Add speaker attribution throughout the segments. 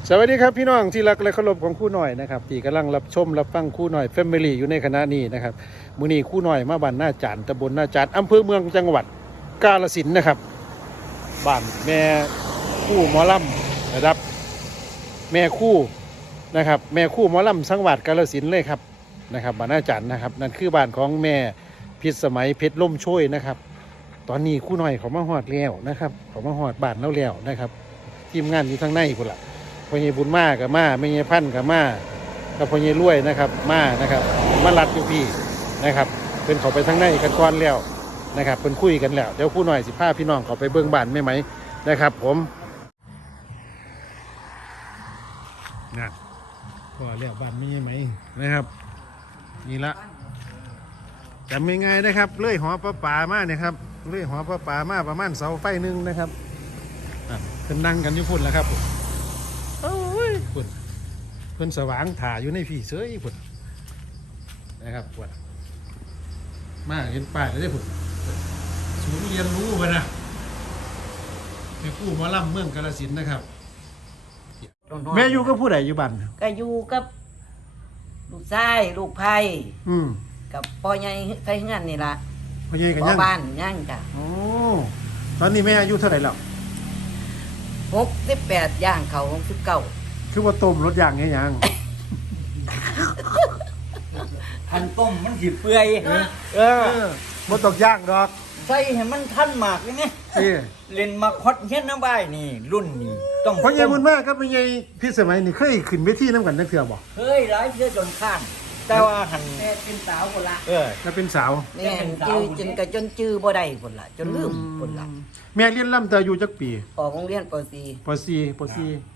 Speaker 1: สวัสดีครับพี่น้องที่รักและเคารพของครู่หน่อยนะครับที่กำลังรับชมรับฟังครู่หน่อยแฟมิลี่อยู่ในขณะนี้นะครับมื้อนี้ครู่หน่อยมาบ้านหน้าจานตำบลหน้าจานอำเภอเมืองจังหวัดกาฬสินธุ์นะครับบ้านแม่คู่หมอลำระดับแม่คู่นะครับแม่คู่หมอลำสังหวัดกาฬสินธุ์เลยครับนะครับบ้านหน้าจานนะครับนั่นคือบ้านของแม่พิษสมัยเพชรล่มช่วยนะครับตอนนี้ครู่หน่อยเขามาฮอดแล้วนะครับเขามาฮอดบ้านแล้วนะครับทีมงานอยู่ทางในพุ่นล่ะพ่อใหญ่บุญมากับมาแม่ใหญ่พันกับมากับพ่อใหญ่รวยนะครับมานะครับมาลัดอยู่พี่นะครับเป็นเขาไปทางในกันก่อนแล้วนะครับเป็นคุยกันแล้วเดี๋ยวคู่หน่อยสิพาพี่น้องเขาไปเบื้องบ้านไม่ไหมนะครับผมนะพอแล้วบ้านไม่ใช่ไหมนะครับนี่ละจำง่ายๆนะครับเลื่อยหอประปามาเนี่ยครับเลื่อยหอประปามาประมาณเสาไฟนึงนะครับเป็นนั่งกันอยู่พุ่นแล้วครับโอ้ยพุ่นเพิ่นสว่างถ่าอยู่ในพี่เสยพุ่นนะครับพุ่นมาเห็นป้ายแล้วได้พุ่นศูนย์เรียนรู้ไปนะแม่กู้หมอลำเมืองกาฬสินธุ์นะครับแม่อยู่กับผู้ใดอยู่บ้าน
Speaker 2: ก็อยู่กับลูกชายลูกไผ่กับพ่อใหญ่ใส่งานนี่ล่ะ
Speaker 1: พ่อใหญ่กัน
Speaker 2: พ่อ
Speaker 1: ยัง
Speaker 2: บ้านยังจ้ะ
Speaker 1: โอ้ตอนนี้แม่อายุเท่าไหร่แล้ว
Speaker 2: 68ย่างเขา69
Speaker 1: คือว่าต้มรถย่างให้ยัง
Speaker 3: ทันต้มมันสิเปื่อย
Speaker 1: บ่ตกย่างดอก
Speaker 3: ใส่ให้มันทันหมากเลยเนี่ยเล่นมาคอดเฮ็ดน้ำใบนี่รุ่นนี้ต้อง
Speaker 1: พ่อใหญ่บุญมากครับพ่อใหญ่พี่สมัยนี่เคยขึ้นเวทีน้ำกันจักเทื่อบ่
Speaker 3: เฮ้ยหลายเทื่อจนข้านแต่ว่าหัน
Speaker 2: เป็นสาวพุ่นละ
Speaker 1: แล้วเป็นสาว
Speaker 2: แม่จื้อจนจื้อบ่ได้พุ่นละจนลืมพุ่นละ
Speaker 1: แม่เรียนลำแต่อายุจักปี
Speaker 2: ออกโรงเรียนป
Speaker 1: .4 ป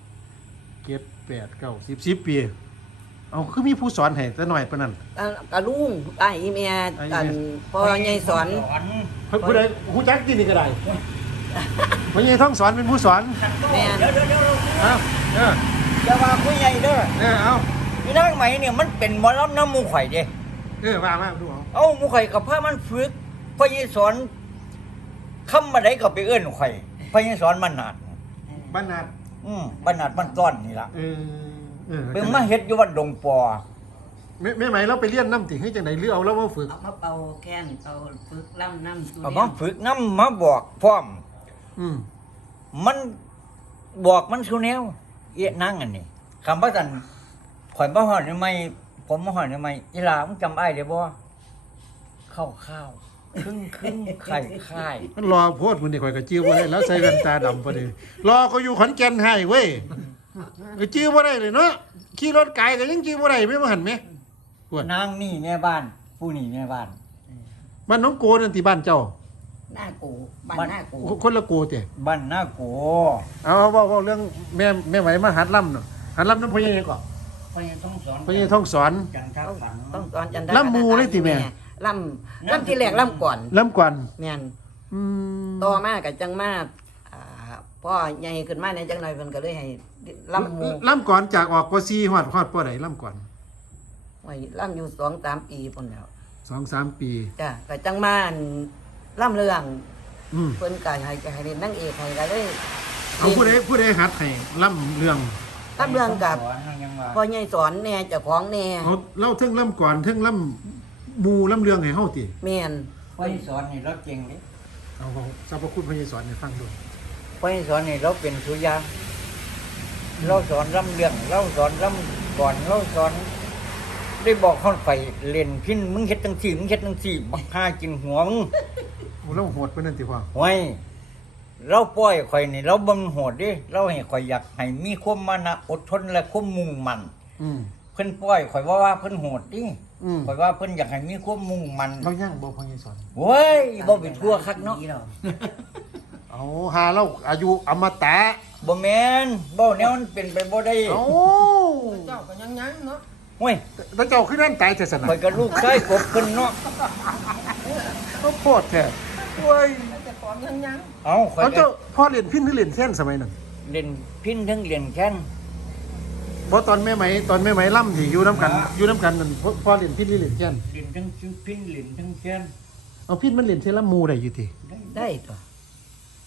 Speaker 1: .4 เก็บ8 9 10 ปีเอาคือมีผู้สอนให้แต่น้อยปานนั้น
Speaker 2: กะลุงอ้ายอีแม่กันพ่อใหญ่สอน
Speaker 1: ผู้ใดฮู้จักที่นี่ก็ได้พ่อใหญ่ท้องสอนเป็นผู้สอน
Speaker 2: แม่
Speaker 3: เดี๋ยว
Speaker 1: เอา
Speaker 3: อย่าว่าผู้ใหญ่เด้อ
Speaker 1: เอา
Speaker 3: พี่นางไหมเนี่ยมันเป็นหมอลำน้ำมูข่อยเด้
Speaker 1: ว่าดู
Speaker 3: เอามูข่อยกับพามันฝึกพ่อใหญ่สอนคำมาได้ก็ไปเอื้อนข่อยพ่อใหญ่สอนมันนาด
Speaker 1: บ้านนาด
Speaker 3: บ้านนาดมันต้อนนี่ล่ะเป็นมาเฮ็ดอยู่วัดดงปอ
Speaker 1: แม่ไหมเราไปเรียนน้ำติให้จังไหนหรือเอาแล้วมาฝึก
Speaker 2: เอามาเป่าแค้นเป่าฝึกล่ำน้ำ
Speaker 3: เอามาฝึกน้ำมาบอกพร้อมมันบอกมันสุแนวเอี้ยนั่งอันนี้คำว่าสันข่อยมาหอดนี่ไม่ผมมาหอดนี่ไม่อีหลามึงจำไอ้เดี๋ยวบ่ข้าวครึ่งไข่
Speaker 1: มันรอโพดมันนี่ข่อยก็จิ้วบ่ได้แล้วใส่แว่นตาดำพอดีรอเขาอยู่ขอนแก่นให้เว้ยก็จิ้วบ่ได้เลยเนาะขี่รถไกลก็ยังจิ้วบ่ได้ไม่มาหันไหม
Speaker 3: นางนี่แม่บ้านผู้นี่แม่บ้าน
Speaker 1: บ้านน้องโกนั่นที่บ้านเจ้า
Speaker 2: หน้ากูบ้านหน้ากู
Speaker 1: คนละโกเจ้
Speaker 3: บ้านหน้าโก
Speaker 1: เอาว่าเรื่องแม่ไหวมาหัดล่ำเนาะหัดล่ำน้ำพ่อใหญ่ก่อน
Speaker 3: พ่อใหญ่ท่องสอน
Speaker 1: ต้องสอน
Speaker 2: จันทร์
Speaker 1: ล่ำมูเลยติแม่
Speaker 2: ล่ำที่แรกล่ำก่อนแม่นต่อมากับจังมาพ่อใหญ่ขึ้นมาในจังหน่อยเพิ่นก็เลยให้ล่ำมู
Speaker 1: ล่ำก่อนจากออกป .4 ฮอดปไหนล่ำก่อน
Speaker 2: ไว้ล่ำอยู่ 2-3 ปีพุ่นแล้ว
Speaker 1: 2-3 ปี
Speaker 2: จ้ะก็จังมาล่ำเรื่องเพิ่นก็ให้เล่นนางเอกให้ก็เลย
Speaker 1: เอาผู้ใดหัดให้ล่ำเรื่อง
Speaker 2: กับพ่อใหญ่สอนแน่เจ้าของแน่
Speaker 1: เล่าเทิงล่ำก่อนเทิงล่ำมูล่ำเรื่องให้เฮาติ
Speaker 2: แม่น
Speaker 3: พ่อใหญ่สอนนี่เราเก่งเด้
Speaker 1: เอาสรรพคุณพ่อใหญ่สอนให้ฟังดู
Speaker 3: พ่อใหญ่สอนนี่เราเป็นสุยางเราสอนล่ำเรื่องเราสอนล่ำก่อนเราสอนได้บอกเขาไปเล่นพินมึงเฮ็ดจังซี่มึงเฮ็ดจังซี่บักหากินหัวมึง
Speaker 1: เราโหดปานนั้นติพ่อ
Speaker 3: โอ้ยเราปล่อยข่อยนี่เราบ่โหดดิเราให้ข่อยอยากให้มีความมานะอดทนและความมุ่งมั่นเพิ่นปล่อยข่อยว่าเพิ่นโหดดิข่อยว่าเพิ่นอยากให้มีความมุ่งมั่น
Speaker 1: เราย่างบ่พ่อใหญ่สอน
Speaker 3: โอ้ยบ่ไปทั่วคักเนาะ
Speaker 1: เอาหาเราอายุอมตะ
Speaker 3: บ่แม่นบ่แนวมันเป็นไปบ่ได้
Speaker 1: โอ้
Speaker 2: เจ้าก็ยังเนาะ
Speaker 3: โอ้ย
Speaker 1: แล้วเจ้าคือนั่นตายแต่สนะ
Speaker 3: ข่อยก็ลูกชายกบเพิ่นเนาะ
Speaker 1: เขาโพดแท้โอ้ย
Speaker 3: เอา
Speaker 1: เจ้าพ่อเรียนพินหรือเรียนแค้นสมัยนั้น
Speaker 3: เรียนพินทั้งเรียนแค้น
Speaker 1: เพราะตอนแม่ไหมล่ำที่อยู่น้ำกันนั่นพ่อเรียนพินหรือเรียนแค้น
Speaker 3: เรียนทั้งพินเรียนทั้งแค้น
Speaker 1: เอาพินมันเรียนเทละมูได้อยู่ติ
Speaker 2: ได้ตัว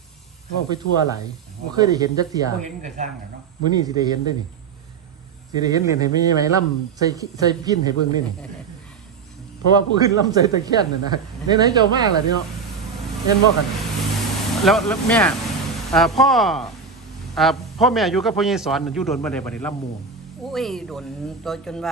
Speaker 1: ว่าไปทั่วหลายบ่เคยได้เห็นจักเที่ย
Speaker 3: บ่เห็นก็สร้างแหละเนาะ
Speaker 1: มื้อนี้สิได้เห็นได้นี่สิได้เห็นเรียนให้แม่ไหมล่ำใส่พินให้เบิ่งได้นี่ เพราะว่าผู้อื่นล่ำใส่ตะเคียนน่ะนะไหนๆเจ้ามาล่ะนี่เนาะเห็นบ่กันแล้วแม่พ่อแม่อยู่กับพ่อใหญ่สอนอยู่โดนบ่ได้บัดนี้ล่ำหมู่
Speaker 2: อุ้ยโดนตัวจนว่า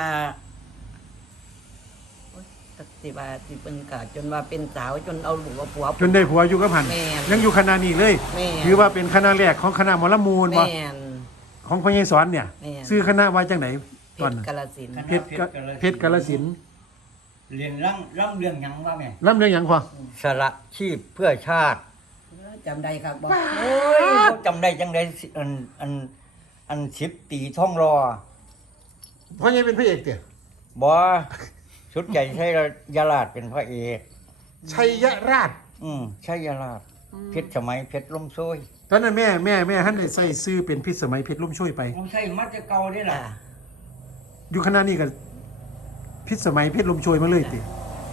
Speaker 2: โอ๊ยตักสิว่าสิเป็นกะจนว่าเป็นสาวจนเอาลูกเอาผัว
Speaker 1: จนได้ผัวอยู่กับหัน
Speaker 2: แม่น
Speaker 1: ยังอยู่คณะนี้เลย
Speaker 2: แม่น
Speaker 1: ถือว่าเป็นคณะแรกของคณะหมอลำมูลบ่
Speaker 2: แม่น
Speaker 1: ของพ่อใหญ่สอนเนี่ย
Speaker 2: แม่น
Speaker 1: ชื่อคณะว่าจังไหน
Speaker 2: เพ
Speaker 1: ตอน
Speaker 2: ชร
Speaker 1: นั้น
Speaker 2: กาฬสินธุ์
Speaker 1: เพชรกาฬสินธุ์
Speaker 3: เรียนร่ำเรื่องหยังว่าแม่
Speaker 1: ล่ำเรื่องหยังพ่อ
Speaker 3: สละชีพเพื่อชาติ
Speaker 2: จำได้ครับบอก
Speaker 3: โอ้ยบ่จำได้จังได๋อัน10ตีท่องรอ
Speaker 1: พ่อใหญ่เป็นพระเอกเตี่ย
Speaker 3: บ่ชุดใหญ่ใช่ยาลาดเป็นพระเอก
Speaker 1: ชัยราช
Speaker 3: ใช่ยาลาดเพชรสมัยเพชรล่มโซย
Speaker 1: ตอนนั้นแม่ท่านได้ใส่ซื้อเป็นพิษสมัยเพชรลุ่มช่วยไป
Speaker 3: ผมใช่มาแต่เก่าได้ล่ะ
Speaker 1: อยู่คณะนี้กับพิษสมัยเพชรลุ่มช่วยมาเลยติ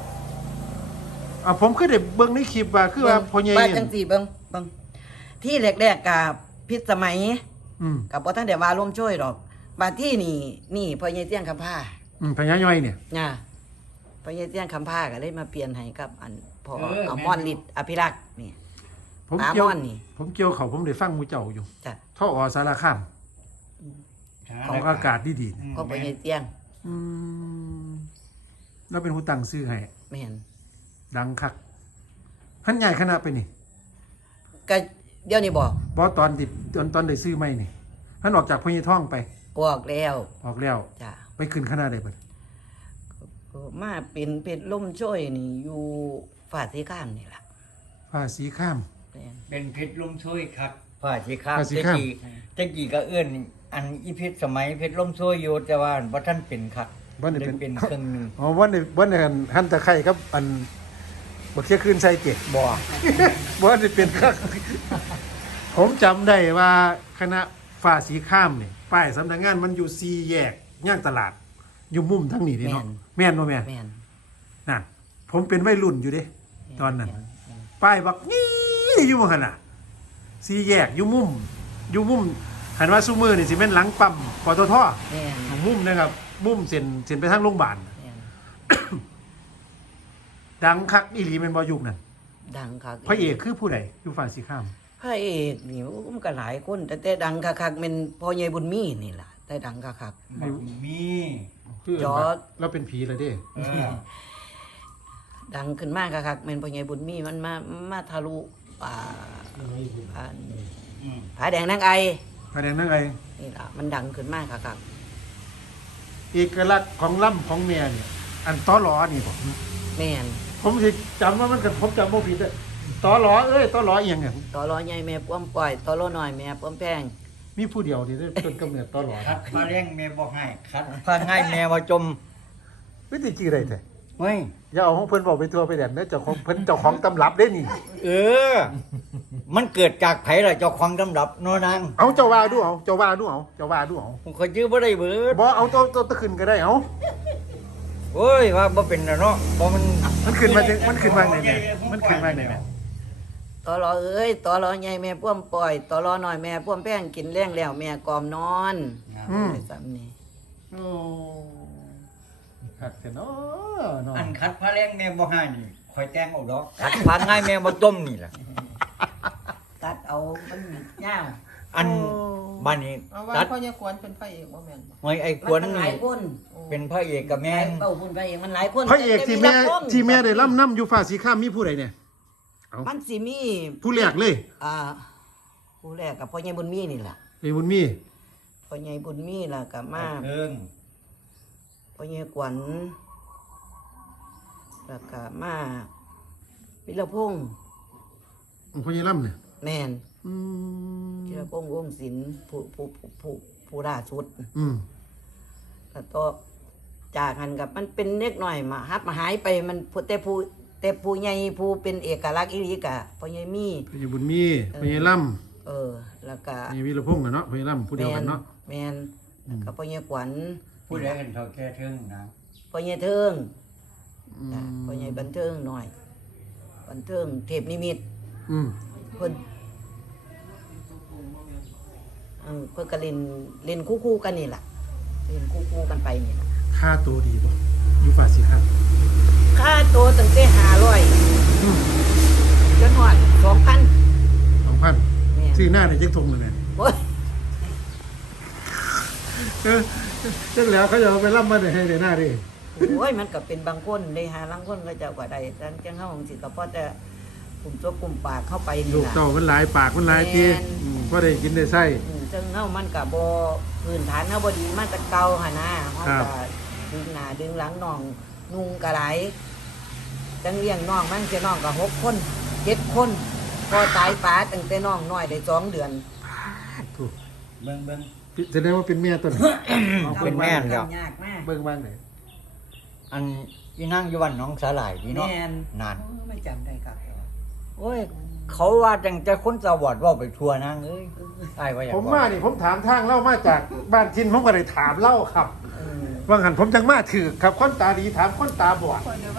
Speaker 1: ผมคือได้เบิ่งในคลิปว่าคือว่าพ่อใหญ่
Speaker 2: ว่าจังสี่เบิ่งที่แรกๆกับพิษสมัย
Speaker 1: อืม
Speaker 2: กับบ่ทันได้ว่าร่วมช่วยดอกบาดที่นี่พ่อใหญ่เตี้ยงคำผ้า
Speaker 1: พญาย่อยเนี่ย
Speaker 2: น่ะพ่อใหญ่เตี้ยงคำผ้าก็เลยมาเปลี่ยนให้กับอันพ่อเอาม่อนฤทธิ์อภิรักษ์นี่
Speaker 1: ผม
Speaker 2: ปลา
Speaker 1: เกี่ยว
Speaker 2: ม่อนนี่
Speaker 1: ผมเกี่ยวเขาผมได้ฟังหมูเจ้าอยู่
Speaker 2: จ้ะ
Speaker 1: ท่ออสารคามของอากาศดีๆนะ
Speaker 2: ก็พ่อใหญ่เตี้ยง
Speaker 1: อืมแล้วเป็นผู้ตั้งซื้อให้
Speaker 2: แม่น
Speaker 1: ดังคักพันใหญ่คณะไปนี่
Speaker 2: ก็เดี๋ยวนี้บอก
Speaker 1: บอตอนติดตอนได้ซื้อไม่นี่ท่านออกจากพญท่องไป
Speaker 2: บอกแล้ว
Speaker 1: ออกแล้ว
Speaker 2: จ้ะ
Speaker 1: ไปขึ้นคณะได้เบิด
Speaker 2: ก็มาเป็นเพชรล่มช่วยนี่อยู่ฝ่าสีข้ามนี่ล่ะ
Speaker 1: ผ้าสีข้าม
Speaker 2: แม่น
Speaker 3: เป็นเพชรล่มโซยครับผ้าสีข้าม
Speaker 1: ผ้าสีข้าม
Speaker 3: ตะกี้ก็เอื้อนอันอีเพชรสมัยเพชรล่มโซยอยู่แต่ว่าบ่ทันเป็นครับ
Speaker 1: บ่ได้เป็น
Speaker 3: เป็นเครื่องหนึง
Speaker 1: อ๋อวันในหันตะไคร้ครับอันบักเชี่ยคืนใส่เจ็ด
Speaker 3: บ่
Speaker 1: บ่ได้เป็นคักผมจำได้ว่าคณะฝ่าสีข้ามนี่ป้ายสำนักงานมันอยู่4แยกย่างตลาด อยู่มุมทั้งนี้นี่เนาะแม่นบ่แม่น
Speaker 2: แม่น
Speaker 1: น่ะผมเป็นวัยรุ่นอยู่เด้ตอนนั้น
Speaker 2: แม่
Speaker 1: ป้ายบักนี่อยู่บ่หั่นน่ะ4แยกอยู่มุมหันว่าซุมื้อนี่สิแม่นหลังปั๊มปตท
Speaker 2: แม่น
Speaker 1: มุมนะครับ มุมเส้นไปทางโรงพยาบาล
Speaker 2: แม่น
Speaker 1: ดังคักอีหลีแม่นบ่ยุคนั้น
Speaker 2: ดังคัก
Speaker 1: พระเอกคือผู้ใดอยู่ฝ่ายสีข้าม
Speaker 2: พระเอกนี่มันก็หลายคน แต่ดังคักๆเป็นพ่อใหญ่บุญมีนี่ล่ะแต่ดังคัก
Speaker 3: บ่มี
Speaker 1: คือ
Speaker 2: จอด
Speaker 1: เราเป็นผีแล้วเด้
Speaker 3: เออ
Speaker 2: ๆดังขึ้นมากคักๆเป็นพ่อใหญ่บุญมีมันมาทะลุป่าอัน
Speaker 3: อืม
Speaker 2: ผาแดงนางไอ
Speaker 1: แสดงนั่นไง
Speaker 2: นี่ล่ะมันดังขึ้นมากคัก
Speaker 1: เอกลักษณ์ของล่ำของแม่เนี่ยอันตอหลอนี่บ่
Speaker 2: ๆแม่น
Speaker 1: ผมสิจำว่ามันก็ผมจำบ่ผิดเลยตอหลอตอหลออีหยังเนี่ย
Speaker 2: ตอรอใหญ่แม่ป้อมปล่อยตอรอน้อยแม่ป้อมแพง
Speaker 1: มีผู้เดียวที่ได้จนกำเนิดตอหลอ
Speaker 3: คัดพาแรงแม่บ่ให้คัดพาง่ายแม่บ่จม
Speaker 1: วิธีชื่ออะไรแท้
Speaker 3: เฮ้ย
Speaker 1: อย่าเอาของเพิ่นบอกไปทั่วไปแดนเด้อเจ้าของเพิ่นเจ้าของตำรับเด้นี่
Speaker 3: เออ มันเกิดจากไผล่ะเจ้าของตำรับเนาะนาง
Speaker 1: เอาเจ้าว่าดูเอาเจ้าว่าดูเอาเจ้าว่าดูเอา
Speaker 3: ผมขอชื่อบ่ได้เบิด
Speaker 1: บ่เอาตัวตะขึ้นก็ได้เอา
Speaker 3: โอ้ยว่าบ่เป็นน่ะเนาะบ่มัน
Speaker 1: มันขึ้นมาจังมันขึ้นมาไหนแม่มันขึ้นมาไหนแม่
Speaker 2: ตอรอเอ้ยตอรอใหญ่แม่ป้อมปล่อยตอรอน้อยแม่ป้อมแพงกินแรงแล้วแม่กอมนอนได้ซ้ำนี่
Speaker 1: โอ้คักแต่เนาะเนาะ
Speaker 3: อันคัดพาแรงแม่บ่ให้นี่ข่อยแต่งเอาดอกคัดพาง่ายแม่บ่จมนี่ล่ะ
Speaker 2: ตัดเอามันยาว
Speaker 3: อันบ้านนี้
Speaker 4: เอาว่า
Speaker 3: ตัด
Speaker 4: พ่อเนี่ยควรเป็นพระเอกบ่แม่นบ่
Speaker 3: ไว้ไอ้ควน
Speaker 2: มันห
Speaker 3: นี่
Speaker 2: ลายคน
Speaker 3: เป็นพระเอกกับแม่น
Speaker 2: เป้าพุ่นไปเองมันหลายคน
Speaker 1: พระเอกที่แม่
Speaker 2: ต่
Speaker 1: ที่แม่ได้ล่ำน้ำอยู่ฝ่าสีข้ามมีผู้ใดเนี่ย
Speaker 2: มันสิมี
Speaker 1: ผู้แรกเลย
Speaker 2: ผู้แรกกับพ่อใหญ่บุญมีนี่ล่ะ
Speaker 1: ไอ้บุญมี
Speaker 2: พ่อใหญ่บุญมีล่ะกับมา
Speaker 3: เอิง
Speaker 2: พ่อใหญ่กวนแล้วก็มาวิรพงษ์
Speaker 1: พ่อใหญ่ล่ำเนี่ย
Speaker 2: แม่น
Speaker 1: อืม
Speaker 2: วิรพงษ์วงศิลป์ผู้ล่าสุด
Speaker 1: อืม
Speaker 2: แล้วก็จากกันกับมันเป็นเล็กหน่อยมาฮับมาหายไปมันแต่ผู้ใหญ่ผู้เป็นเอกลักษณ์อีหลีกะพ่อใหญ่มี
Speaker 1: พ่อใหญ่บุญมีพ่อใหญ่ล่
Speaker 2: แล้วก็
Speaker 1: ำพ่อใหญ่วีรพงษ์น่ะเนาะพ่อใหญ่ล่ำผู้เดียวกันเนาะ
Speaker 2: แมนแล้วก็พ่อใหญ่ขวัญ
Speaker 3: ผู้ใดกันเท่าแก่เทิงนะ
Speaker 2: พ่อใหญ่เทิง
Speaker 1: อื
Speaker 2: จ้ะ
Speaker 1: ม
Speaker 2: พ่อใหญ่บันเทิงหน่อย บันเทิงเทพนิมิตร
Speaker 1: อืม
Speaker 2: เพิ่นเพิ่นก็เล่นคู่ๆกันนี่ล่ะเล่นคู่ๆกันไปนี่ล่ะ
Speaker 1: ค่าตัวดีบ่อยู่ฝาสีครับ
Speaker 2: ค่าตัวตั้งแต่500จนฮอด 2,000
Speaker 1: 2,000
Speaker 2: แม่น
Speaker 1: ซื้อหน้าได้จักทงเลยแม่
Speaker 2: โอ้ย
Speaker 1: จังแล้วเขาจะเอาไปรับมาได้ให้ได้หน้าดิ
Speaker 2: โอ้ยมันก็เป็นบางคนเลยหาลางคนก็เจ้าก็ได้จังเฮาจังซี่ก็พอแต่กลุ่มตัวกลุ่มปากเข้าไปนี่
Speaker 1: ลูก
Speaker 2: ล่ะ
Speaker 1: เต้ามันหลายปากมันหลายที
Speaker 2: แม่น
Speaker 1: บ่ได้กินได้ไส้
Speaker 2: จังเฮามันก็บ่พื้นฐานเฮาบ่ดีมาแต่เก่าหั่นนะเฮา
Speaker 1: ครั
Speaker 2: ก็
Speaker 1: บ
Speaker 2: ดึงหน้าดึงหลังน้องนุ่งก็หลายจังเลี้ยงน้องมันสิน้องก็6คน7คนพอตายป๋าตั้งแต่น้องน้อยได้2เดือน
Speaker 1: ถูก
Speaker 3: เบิ่ง
Speaker 1: แสดงว่าเป็นเมียตัวนี้
Speaker 3: เป็นแม่นแล้ว
Speaker 2: ยากมาก
Speaker 1: เบิ่งบ้างไหน
Speaker 3: อันอีนั่งอยู่วันหน้องสาหร่ายดีเนาะ
Speaker 2: แม่น
Speaker 3: นาน
Speaker 2: ไม่จำได้ครับ
Speaker 3: โอ้ย เขาว่าจังจะคนสวัสดิ์ว่าไปทัวร์นางเอ้ยตายว่าอยาก
Speaker 1: ผมมานี่ผมถามทางเล่ามาจากบ้านจินผมก็ได้ถามเล่าครับ ว่างั้นผมจังมาถือครับคนตาดีถามคนตาบอด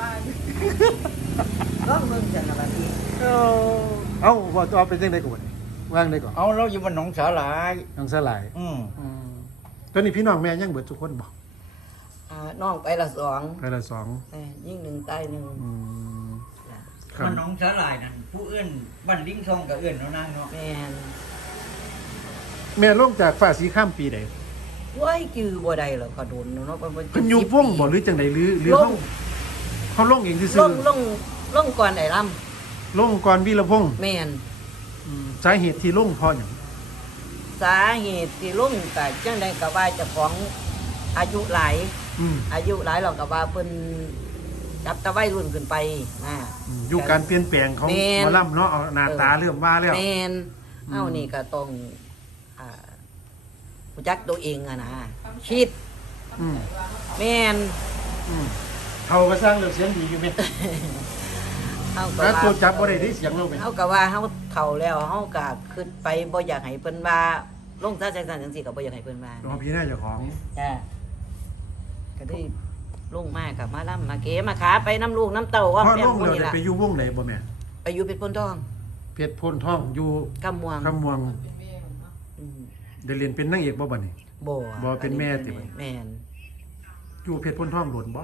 Speaker 2: ร้องเบิ่งจังละบัดนี้
Speaker 1: เอ้าว่าตัวเอาเป็นจังไดก่อนว่างได้ก่อน
Speaker 3: เอาเราอยู่วันหน้องสาหร่าย
Speaker 1: น้องสลาย
Speaker 3: อืม
Speaker 1: ตอนนี้พี่น้องแม่ยังเบิดทุกคนบ่
Speaker 2: น้องไปละสอง
Speaker 1: ไปละสอง
Speaker 2: ยิ่งหนึ่งตายหนึ่ง
Speaker 1: ครั
Speaker 3: วั
Speaker 1: บ
Speaker 3: นหน้องสาหร่ายนั่นผู้เอื้อนบ้านลิงทองกับเอื้อนเนาะนางเนาะ
Speaker 2: แม่น
Speaker 1: แม่ลงจากฟ้าสีข้ามปีใด
Speaker 2: ว้ยจือบ่ได้หรอกก็โดนเนาะ
Speaker 1: เพิ่นอยู่วงบ่หรือจังไดหรือ
Speaker 2: ล
Speaker 1: เขาลงเองซื่
Speaker 2: ล
Speaker 1: อง
Speaker 2: ลงก่อนไอ้ล
Speaker 1: ลงก่อนวีรพงษ์
Speaker 2: ำแม่น
Speaker 1: สาเหตุที่ลงเพราะหยัง
Speaker 2: สาเหตุที่ลงก็จังไดก็ว่าเจ้าของอายุหลาย
Speaker 1: อืม
Speaker 2: อายุหลายเราก็ว่าเพิ่นจับตะไว้รุ่นขึ้นไปนะ
Speaker 1: อยู่การเปลี่ยนแปลงของ
Speaker 2: แม่น
Speaker 1: หมอลำเนาะเอาหน้าตาเริ่มว่าแล้ว
Speaker 2: แม่นเฮานี่ก็ต้องรู้จักตัวเองอะนะคิด
Speaker 1: อืม
Speaker 2: แม่น
Speaker 1: เขาก็สร้างเรื่องเสียงดีอยู่แม่
Speaker 2: เฮาก็
Speaker 1: แล้ว
Speaker 2: ว่า
Speaker 1: ตัวจับบ่ได้ที่เสียงเราเป็น
Speaker 2: เฮาก็ว่าเฮาเฒ่าแล้วเฮาก็ขึ้นไปบ่อยากให้เพิ่นว่าลงซะจังซั่นจังซี่ก็บ่อยากให้เพิ่นว่า
Speaker 1: น้องพี่น่าเจ้าของ
Speaker 2: จ้าก็ได้ลงมากับมาล่ำมาเก๋มาขาไปน้ำลูกน้ำเต้าว่า
Speaker 1: พ่อ
Speaker 2: แม่
Speaker 1: ลง
Speaker 2: พวก
Speaker 1: แล้ว
Speaker 2: นี้
Speaker 1: ได้
Speaker 2: ล่ะ
Speaker 1: ไปอยู่วงไหนบ่แม่
Speaker 2: ไปอยู่เป็นพนทอง
Speaker 1: เพชรพลทองอยู่
Speaker 2: กำมวง
Speaker 1: คำม่วง
Speaker 2: อืม
Speaker 1: ได้เรียนเป็นนางเอกบ่บัดนี้
Speaker 2: บ่
Speaker 1: บ่เป็นแม่ติ
Speaker 2: แม่น
Speaker 1: อยู่เพชรพลทองโดนบ่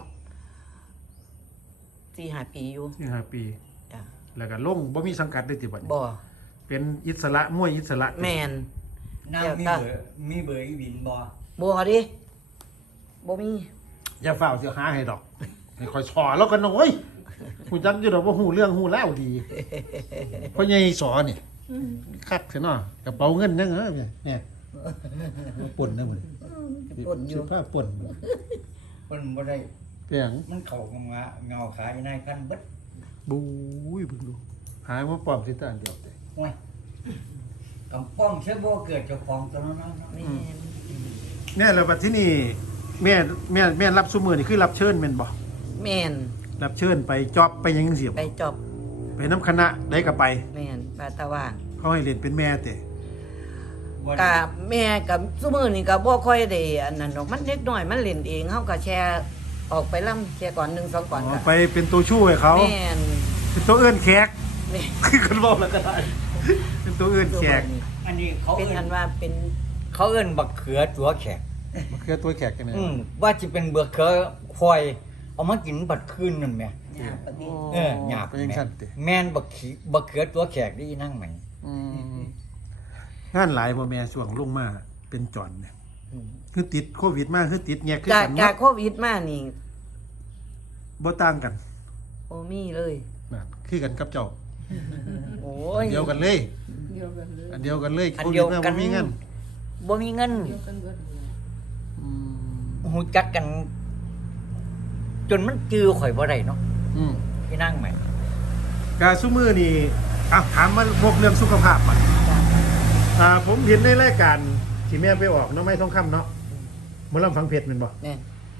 Speaker 2: 4-5 ปีอยู่
Speaker 1: นี่5ปี
Speaker 2: จ้ะ
Speaker 1: แล้วก็ลงบ่มีสังกัดเลยติบัดนี้
Speaker 2: บ่
Speaker 1: เป็นอิสระมวยอิสระ
Speaker 2: แม่น
Speaker 3: นาง
Speaker 2: เดี๋ยว
Speaker 3: มีเบอร์อีบินบ่
Speaker 2: บ่ดิบ่มี
Speaker 1: อย่าฝ้าวสิหาให้ดอกให้คอยสอแล้วกันหน่อยฮู้จักอยู่ดอกว่าฮู้เรื่องฮู้แล้วดีเพราะใหญ่สอนี่คักซะเนาะกระเป๋าเงินยังเหรอเนี่ยป่นนะมื้อ
Speaker 2: ปนอยู่
Speaker 1: สิผ้าป่น
Speaker 3: เพิ่นบ่ได้
Speaker 1: เปียง
Speaker 3: มันเข้าเงาขายในกันเบิด
Speaker 1: บู๊ยเบิ่งดูหายมาปลอมสิตาอันเดียวแต่
Speaker 3: โอ้ยต้องป้องเชื้อบ่เกิดเจ้าของตัวนั้นเนาะ
Speaker 2: แม่น
Speaker 1: เนี่ยแล้วบัดที่นี่แม่รับซุมื้อนี่คือรับเชิญแม่นบ่
Speaker 2: แม่น
Speaker 1: รับเชิญไปจอบไปหยังจังซี่
Speaker 2: ไป
Speaker 1: บ่
Speaker 2: จอบ
Speaker 1: ไปนํคณะใดก็ไป
Speaker 2: แม่นปาตะว่าง
Speaker 1: เขาให้เล่นเป็นแม่แต่
Speaker 3: บ่ได้
Speaker 2: กะแม่กับซุมื้อนี่ก็บ่ค่อยได้อันนั้นดอกมันเล็กน้อยมันเล่นเองเฮาก็แชร์ออกไปล่ำแชร์ก่อน1 2ก่อน
Speaker 1: อ๋อ
Speaker 2: ก็
Speaker 1: ไปเป็นตัวชู้ให้เขา
Speaker 2: แม่น
Speaker 1: เป็นตัวเอื้อนแขก
Speaker 2: แม่
Speaker 1: คือคนบอกแล้วก็ได้ เป็นตัวเอื้อนแขก
Speaker 3: อันนี้เขา
Speaker 2: เป็น
Speaker 3: เอิ้
Speaker 2: อั
Speaker 3: น
Speaker 2: นว่าเป็น
Speaker 3: เขาเอิ้นบักเขือตัวแขก
Speaker 1: มันคือตัวแขกกันนะ
Speaker 3: ว่าสิเป็นเบือเขือควายเอามากินบัดคืนนั่นแหม
Speaker 2: เนี่ยปฏิ
Speaker 3: หยาบ
Speaker 1: เป็นยังสั้นติ
Speaker 3: แม่นบักเขือตัวแขกได้นั่งไหม
Speaker 1: งานหลายบ่แม่ช่วงลงมาเป็นจอนเนี่ย
Speaker 2: อืม
Speaker 1: คือติดโควิดมาคือติดแงกคือ
Speaker 2: จาก
Speaker 1: กันหม
Speaker 2: จาก
Speaker 1: ด
Speaker 2: โควิดมานี่
Speaker 1: บ่ต่างกัน
Speaker 2: โอ้มีเลย
Speaker 1: นั่นคือกันกับเจ้า
Speaker 2: โอ้ย
Speaker 1: เดียวกันเลย อันเดียวกันเลย
Speaker 3: อัน
Speaker 1: โค
Speaker 3: เดี
Speaker 1: วิ
Speaker 3: ยว
Speaker 1: ดมา
Speaker 3: กั
Speaker 1: บ่
Speaker 3: น
Speaker 1: มีเงิน
Speaker 3: บ่มีเงิน
Speaker 1: อืม
Speaker 3: หูจักกัน จนมันจือข่อยบ่ได้เนาะ
Speaker 1: อืม
Speaker 3: ที่นั่งไหม
Speaker 1: กาซุมื้อนี่ถามมันพวกเรื่องสุขภาพอ่ะผมเห็นในรายการที่แม่ไปออกเนาะไม่ทองคำเนาะหมอลำฟังเพชรแม่นบ่
Speaker 2: แม่น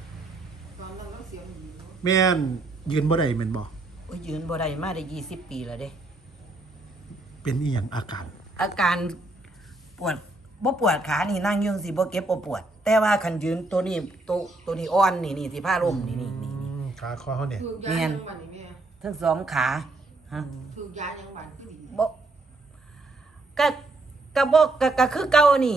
Speaker 1: แม่นยืนบ่ได้แม่นบ่
Speaker 2: โอ้ยยืนบ่ได้มาได้20 ปีแล้วเด้
Speaker 1: เป็นอีหยังอาการ
Speaker 2: อาการปวดบ่ปวดขานี่นั่งอยืงสิบ่เก็บบ่ปวด แต่ว่าคันยืนตัวนี้ตัวนี้อ่อนนี่ที่ผ้าล่มนี่
Speaker 1: ขาคอเขาเนี่ย
Speaker 4: ถือยายังบันนี่แม่
Speaker 2: ทั้งสองขาฮะ
Speaker 4: ถือยายังบันที่ดี
Speaker 2: บ่ก็บ่ก็คือเก่านี่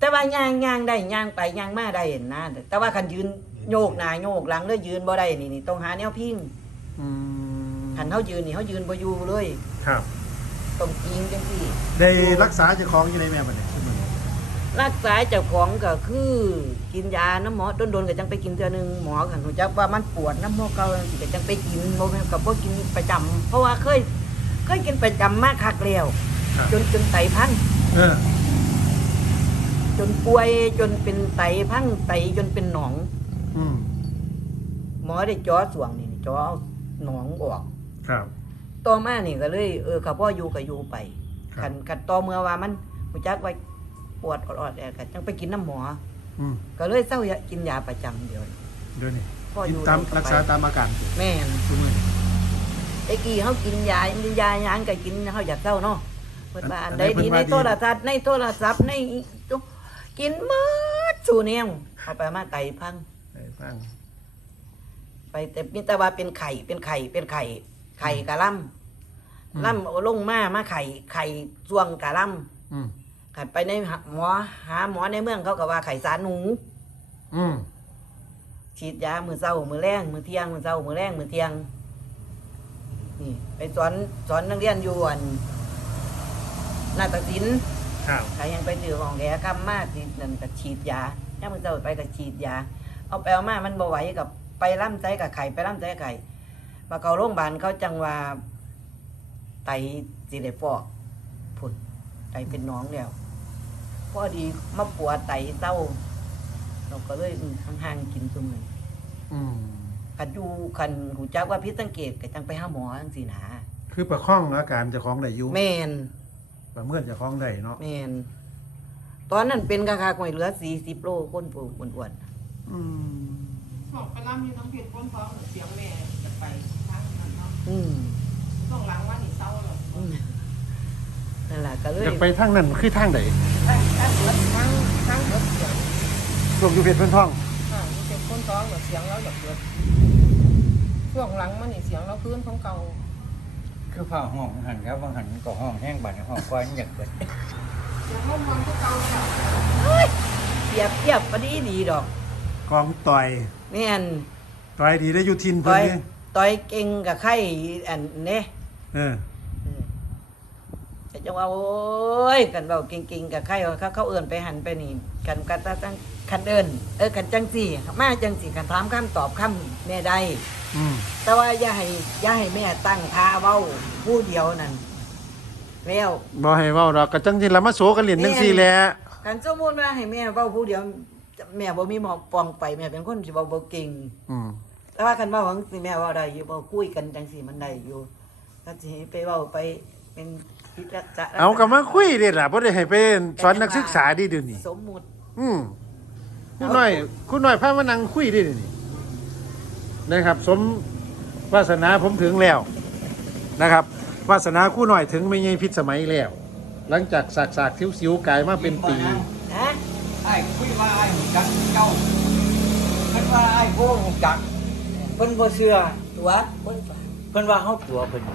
Speaker 2: แต่ว่าย่างได้ย่างไปย่างมาได้นะแต่ว่าคันยืนโยกหน้าโยกหลังแล้วยืนบ่ได้นี่ต้องหาแนวพิง
Speaker 1: อืม
Speaker 2: คันเฮายืนนี่เฮายืนบ่อยู่เลย
Speaker 1: ครับ
Speaker 2: ต้องพิงจังซี่
Speaker 1: ได้รักษาเจ้าของอยู่ในแม่บัดนี้ซุมื้อนี้
Speaker 2: รักษาเจ้าของก็คือกินยาน้ำหมอโดนๆก็จังไปกินเทื่อนึงหมอคันรู้จักว่ามันปวดน้ำหมอเก่าจังซี่ก็จังไปกินบ่แม่นก็บ่กินประจำเพราะว่าเคยกินประจำมากคักแล้ว
Speaker 1: ครับ
Speaker 2: จนไตพัง
Speaker 1: เออ
Speaker 2: จนป่วยจนเป็นไตพังไตจนเป็นหนอง
Speaker 1: อืม
Speaker 2: หมอได้เจาะส่วงนี่เจาะเอาหนองออก
Speaker 1: ครับ
Speaker 2: ต่อมานี่ก็เลยค่ะพ่ออยู่ก็อยู่ไป
Speaker 1: ครับ
Speaker 2: คันต่อเมื่อว่ามันรู้จักว่าปวดอดๆแอดก็จังไปกินน้ำหมอ
Speaker 1: อืม
Speaker 2: ก็เลยเศร้ากินยาประจำเดียว
Speaker 1: เดี๋ยวนี้
Speaker 2: พ่ออ
Speaker 1: กิน
Speaker 2: ยู่
Speaker 1: ตาม
Speaker 2: ได้ก็ไป
Speaker 1: รักษาตามอาการ
Speaker 2: แม่น
Speaker 1: ซุมื้อนี้
Speaker 2: ไอ้กี้เฮากินยาหยังก็กินเฮาอยากเศร้าเนาะเพิ่นว่าอันใด
Speaker 1: อันไหนเพิ่
Speaker 2: ดี
Speaker 1: น
Speaker 2: ใน
Speaker 1: ว่าดี
Speaker 2: โทรทัศน์ในโทรศัพท์ในทุกกินหมดสู่แนวเอาไปมาไตพัง
Speaker 1: ได้ฟัง
Speaker 2: ไปแต่มีแต่ว่าเป็นไข่ไข่กะล่ำล่ำเอาลงมาไข่ส่วงกะล่ำ
Speaker 1: อืม
Speaker 2: ขันไปในหาหมอในเมืองเขาก็ว่าไข่สารหนู
Speaker 1: อืม
Speaker 2: ฉีดยามือเศร้ามือแรงมือเที่ยงมือเศร้ามือแรงมือเที่ยงนี่ไปสอนนักเรียนอยู่อันนาฏศิลป์
Speaker 1: ครับ
Speaker 2: ใครยังไปถือของแกคำมากที่นั่นก็ฉีดยาย่ามือเศร้าไปก็ฉีดยาเอาไปเอามามันบ่ไหวกับไปล่ำใจกับไข่ไปล่ำใจกับไข่มาเขาโรงพยาบาลเขาจังว่าไตสิได้ฟอกผุดไตเป็นหน้องแล้วพอดีมาปวดไตเศร้าเราก็เลยห่างๆกินตัวมือ
Speaker 1: อืม
Speaker 2: ขันอยู่ขันหูจักว่าพิษสังเกตก็จังไปหาหมอจังสินะ
Speaker 1: คือประคองอาการเจ้าของได้อยู่
Speaker 2: แมน
Speaker 1: ประเมินเจ้าของได้เนาะ
Speaker 2: แมนตอนนั้นเป็นกะคาหอยเหลือ40 โลคนปูอ้วน
Speaker 1: อืม
Speaker 4: บอกไปล่ำอยู่น้ำเพียรพ้นท้องเสียงแม่จะไปทางนั้นเนาะ
Speaker 2: ๆอืม
Speaker 4: ต้องหลังว่านี่เศร้าหรอก
Speaker 2: อืมนั่นแหละก็เลย
Speaker 1: อยากไปทางนั้นคือทางไหน
Speaker 4: ทั้งเบิดทั้งเบิดเสียง
Speaker 1: รวมอยู่เพชรเพิ่นท่อง
Speaker 4: มันเป็นพ้นท้องเสียงเราแบบเบิดช่วงหลังมันนี่เสียงเราพื้นของเก่า
Speaker 3: คือผ้าห้องหันครับบางหันก็ห้องแห้งบัดห้องก้อยนี่อยากเกิด
Speaker 4: เสียงลมมันก็เก่าแบบ
Speaker 2: เปรียบเทียบพอดีดอก
Speaker 1: กองต่อย
Speaker 2: แม่น
Speaker 1: ต่อยดีได้อยู่ทิน
Speaker 2: ต่
Speaker 1: เพิ่น
Speaker 2: อย
Speaker 1: นี่
Speaker 2: ต่อยเก่งกับไข่อันเนี้
Speaker 1: เออ
Speaker 2: แต่จังว่าโอ้ยกันเบาเก่งๆกับไข่เขาเอื่นไปหันไปนี่กันตั้งคันเอินกันจังสี่มาจังสี่กันถามคำตอบคำแม่ได้
Speaker 1: อืม
Speaker 2: แต่ว่าอย่าให้แม่ตั้งท่าเว้าผู้เดียวนั่นแล้ว
Speaker 1: บ่ให้เว้าดอกก็จังที่ละมาโสกันเล่นจังซี่แหละ
Speaker 2: กันสมมุติว่าให้แม่เว้าผู้เดียวแม่บ่มีหมอปองไปแม่เป็นคนสิเว้าบ่เก่ง
Speaker 1: อืม
Speaker 2: แต่ว่าคันเว้าของสิแม่เว้าได้อยู่บ่คุยกันจังซี่มันได้อยู่ก็สิให้ไปเว้าไปเป็นพิจารณา
Speaker 1: เอาก็มาคุยเด้ล่ะบ่ได้ให้ไปสอนนักศึกษาดิเดี๋ยวนี้
Speaker 2: สมมุติ
Speaker 1: อืมคุณน้อยพามานั่งคุยดิเดี๋ยวนี้นะครับ สมวาสนาผมถึงแล้วนะครับวาสนาคู่หน่อยถึงไม่ใช่พิษสมัยแล้ว หลังจากสากสิวๆกลายมาเป็นปี
Speaker 2: ฮะ
Speaker 3: ไอ้คุยว่าไอ้หูจักเจ้าเพิ่นว่าไอ้โบ้หูจักเพิ่นบ่เชื่อ
Speaker 2: ตัวเพิ่น
Speaker 3: เพิ่นว่าเฮาตัวเพิ่น